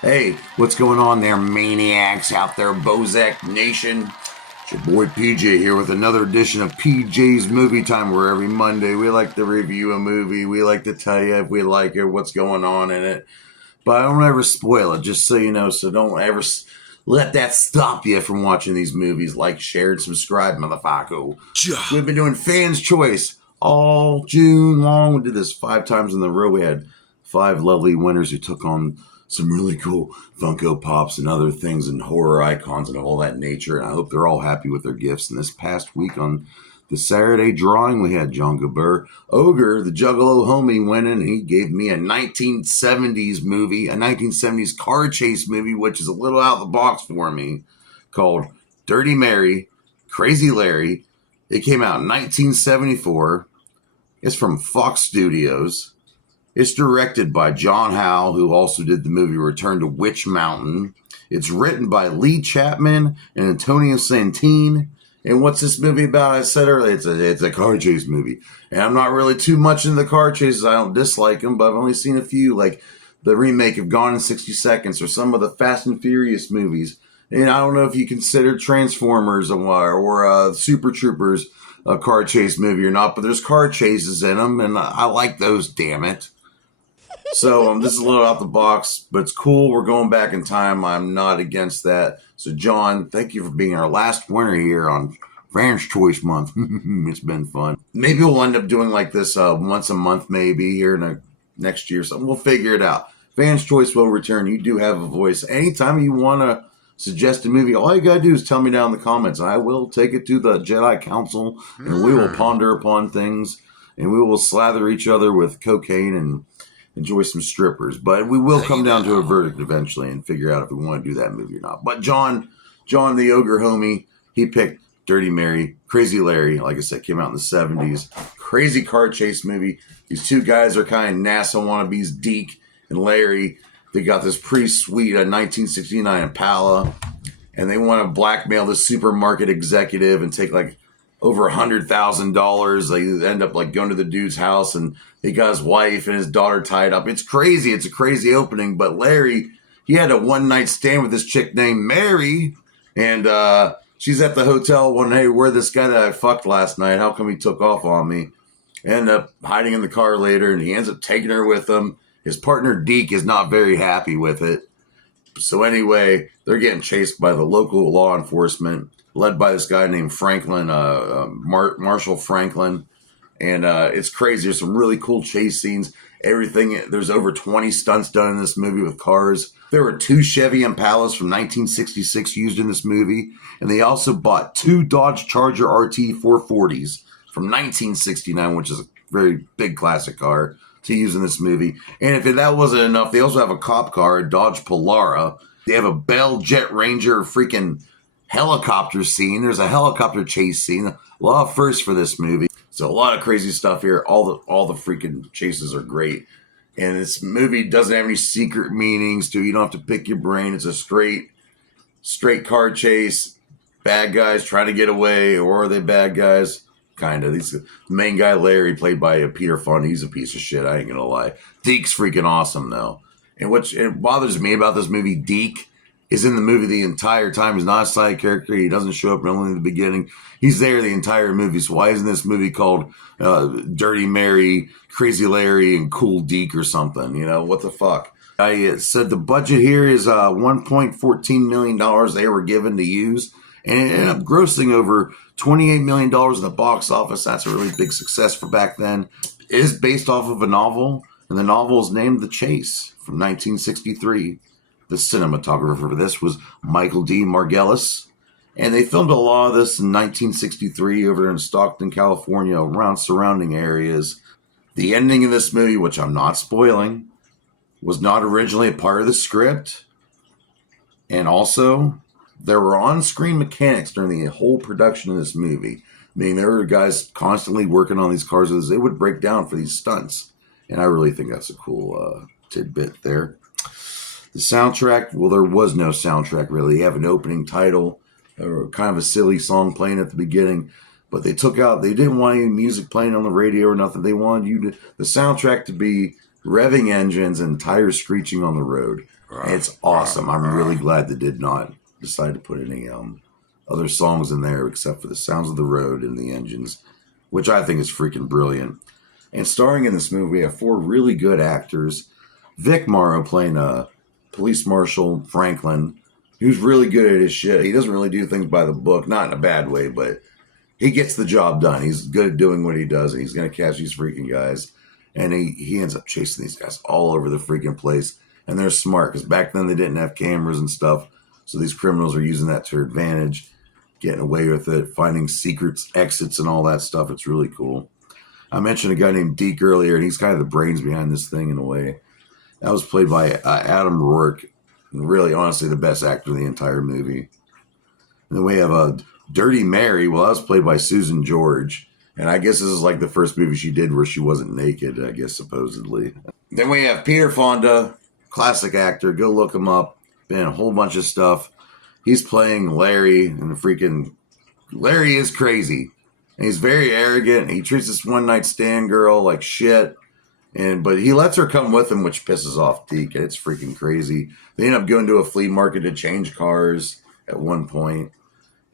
Hey, what's going on there, maniacs out there, Bozak Nation? It's your boy PJ here with another edition of PJ's Movie Time, where every Monday we like to review a movie. We like to tell you if we like it, what's going on in it. But I don't ever spoil it, just so you know, so don't ever let that stop you from watching these movies. Like, share, and subscribe, motherfucker. We've been doing Fans Choice all June long. We did this 5 times in a row. We had 5 lovely winners who took on some really cool Funko Pops and other things and horror icons and all that nature. And I hope they're all happy with their gifts. And this past week on the Saturday drawing, we had John Gabur, Ogre, the Juggalo homie, winning. He gave me a 1970s movie, a 1970s car chase movie, which is a little out of the box for me, called Dirty Mary, Crazy Larry. It came out in 1974. It's from Fox Studios. It's directed by John Hough, who also did the movie Return to Witch Mountain. It's written by Lee Chapman and Antonio Santine. And what's this movie about? I said earlier, it's a car chase movie. And I'm not really too much into the car chases. I don't dislike them, but I've only seen a few, like the remake of Gone in 60 Seconds or some of the Fast and Furious movies. And I don't know if you consider Transformers or Super Troopers a car chase movie or not, but there's car chases in them, and I like those, damn it. So this is a little out the box, but it's cool. We're going back in time. I'm not against that. So, John, thank you for being our last winner here on Fans Choice Month. It's been fun. Maybe we'll end up doing like this once a month, maybe here in next year. So we'll figure it out. Fans Choice will return. You do have a voice. Anytime you want to suggest a movie, all you got to do is tell me down in the comments. I will take it to the Jedi Council, and we will ponder upon things, and we will slather each other with cocaine and enjoy some strippers. But we will come down to a verdict eventually and figure out if we want to do that movie or not. But John the Ogre homie, he picked Dirty Mary. Crazy Larry, like I said, came out in the 70s. Crazy car chase movie. These two guys are kind of NASA wannabes, Deke and Larry. They got this pretty sweet 1969 Impala, and they want to blackmail this supermarket executive and take like over $100,000. They end up like going to the dude's house, and he got his wife and his daughter tied up. It's crazy. It's a crazy opening. But Larry, he had a one-night stand with this chick named Mary, and she's at the hotel wondering, hey, where this guy that I fucked last night? How come he took off on me? End up hiding in the car later, and he ends up taking her with him. His partner Deke is not very happy with it. So anyway, they're getting chased by the local law enforcement, led by this guy named Franklin, Marshall Franklin. And it's crazy. There's some really cool chase scenes. Everything. There's over 20 stunts done in this movie with cars. There were 2 Chevy Impalas from 1966 used in this movie. And they also bought 2 Dodge Charger RT 440s from 1969, which is a very big classic car to use in this movie. And if that wasn't enough, they also have a cop car, a Dodge Polara. They have a Bell Jet Ranger freaking helicopter scene. There's a helicopter chase scene. A lot of firsts for this movie. So a lot of crazy stuff here. All the freaking chases are great. And this movie doesn't have any secret meanings to it. You don't have to pick your brain. It's a straight car chase. Bad guys trying to get away, or are they bad guys? Kind of. The main guy, Larry, played by Peter Fonda, he's a piece of shit. I ain't gonna lie. Deke's freaking awesome though. And what it bothers me about this movie, Deke is in the movie the entire time. He's not a side character. He doesn't show up only in the beginning. He's there the entire movie. So why isn't this movie called Dirty Mary, Crazy Larry, and Cool Deke or something? You know, what the fuck? I said the budget here is $1.14 million they were given to use. And it ended up grossing over $28 million in the box office. That's a really big success for back then. It is based off of a novel, and the novel is named The Chase from 1963. The cinematographer for this was Michael D. Margulis. And they filmed a lot of this in 1963 over in Stockton, California, around surrounding areas. The ending of this movie, which I'm not spoiling, was not originally a part of the script. And also, there were on-screen mechanics during the whole production of this movie. Meaning there were guys constantly working on these cars as they would break down for these stunts. And I really think that's a cool tidbit there. The soundtrack, well, there was no soundtrack really. You have an opening title, or kind of a silly song playing at the beginning. But they didn't want any music playing on the radio or nothing. They wanted the soundtrack to be revving engines and tires screeching on the road. And it's awesome. I'm really glad they did not decide to put any other songs in there except for the sounds of the road and the engines, which I think is freaking brilliant. And starring in this movie, we have 4 really good actors. Vic Morrow playing Police Marshal Franklin, who's really good at his shit. He doesn't really do things by the book, not in a bad way, but he gets the job done. He's good at doing what he does, and he's going to catch these freaking guys. And he ends up chasing these guys all over the freaking place. And they're smart, because back then they didn't have cameras and stuff. So these criminals are using that to their advantage, getting away with it, finding secrets, exits, and all that stuff. It's really cool. I mentioned a guy named Deke earlier, and he's kind of the brains behind this thing in a way. That was played by Adam Rourke, and really, honestly, the best actor in the entire movie. And then we have Dirty Mary. Well, that was played by Susan George. And I guess this is like the first movie she did where she wasn't naked, I guess, supposedly. Then we have Peter Fonda, classic actor. Go look him up. Been in a whole bunch of stuff. He's playing Larry, and Larry is crazy. And he's very arrogant. He treats this one-night stand girl like shit. But he lets her come with him, which pisses off Deke. It's freaking crazy. They end up going to a flea market to change cars at one point.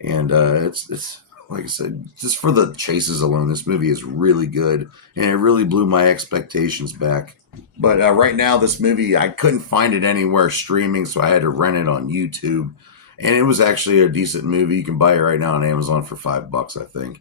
And it's like I said, just for the chases alone, this movie is really good. And it really blew my expectations back. But right now, this movie, I couldn't find it anywhere streaming, so I had to rent it on YouTube. And it was actually a decent movie. You can buy it right now on Amazon for $5, I think.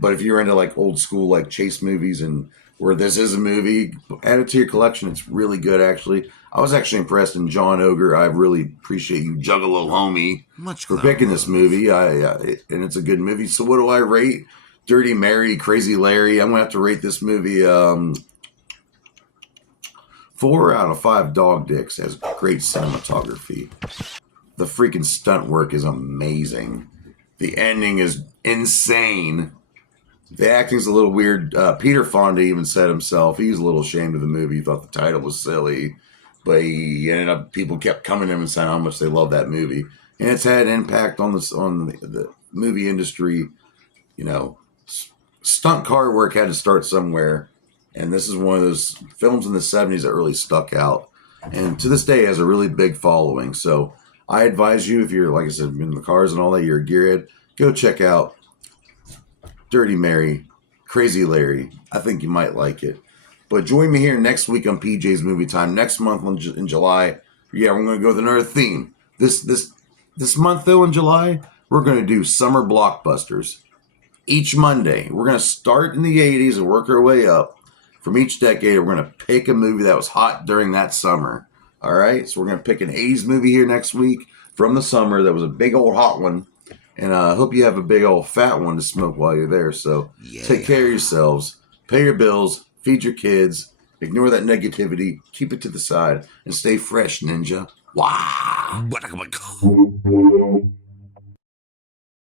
But if you're into like old school like chase movies and where this is a movie, add it to your collection. It's really good, actually. I was actually impressed. And John Ogre, I really appreciate you, Juggalo homie, for picking this movie. And it's a good movie. So what do I rate Dirty Mary, Crazy Larry? I'm going to have to rate this movie 4 out of 5 dog dicks. It has great cinematography. The freaking stunt work is amazing. The ending is insane. The acting's a little weird. Peter Fonda even said himself, he's a little ashamed of the movie. He thought the title was silly. But he ended up, people kept coming to him and saying how much they love that movie. And it's had an impact on the movie industry. You know, stunt car work had to start somewhere. And this is one of those films in the 70s that really stuck out. And to this day has a really big following. So I advise you, if you're, like I said, in the cars and all that, you're a gearhead, go check out Dirty Mary, Crazy Larry. I think you might like it. But join me here next week on PJ's Movie Time. Next month in July, yeah, we're going to go with another theme. This month, though, in July, we're going to do summer blockbusters. Each Monday, we're going to start in the 80s and work our way up. From each decade, we're going to pick a movie that was hot during that summer. All right? So we're going to pick an 80s movie here next week from the summer that was a big old hot one. And I hope you have a big old fat one to smoke while you're there. So Take care of yourselves. Pay your bills. Feed your kids. Ignore that negativity. Keep it to the side. And stay fresh, ninja. Wow.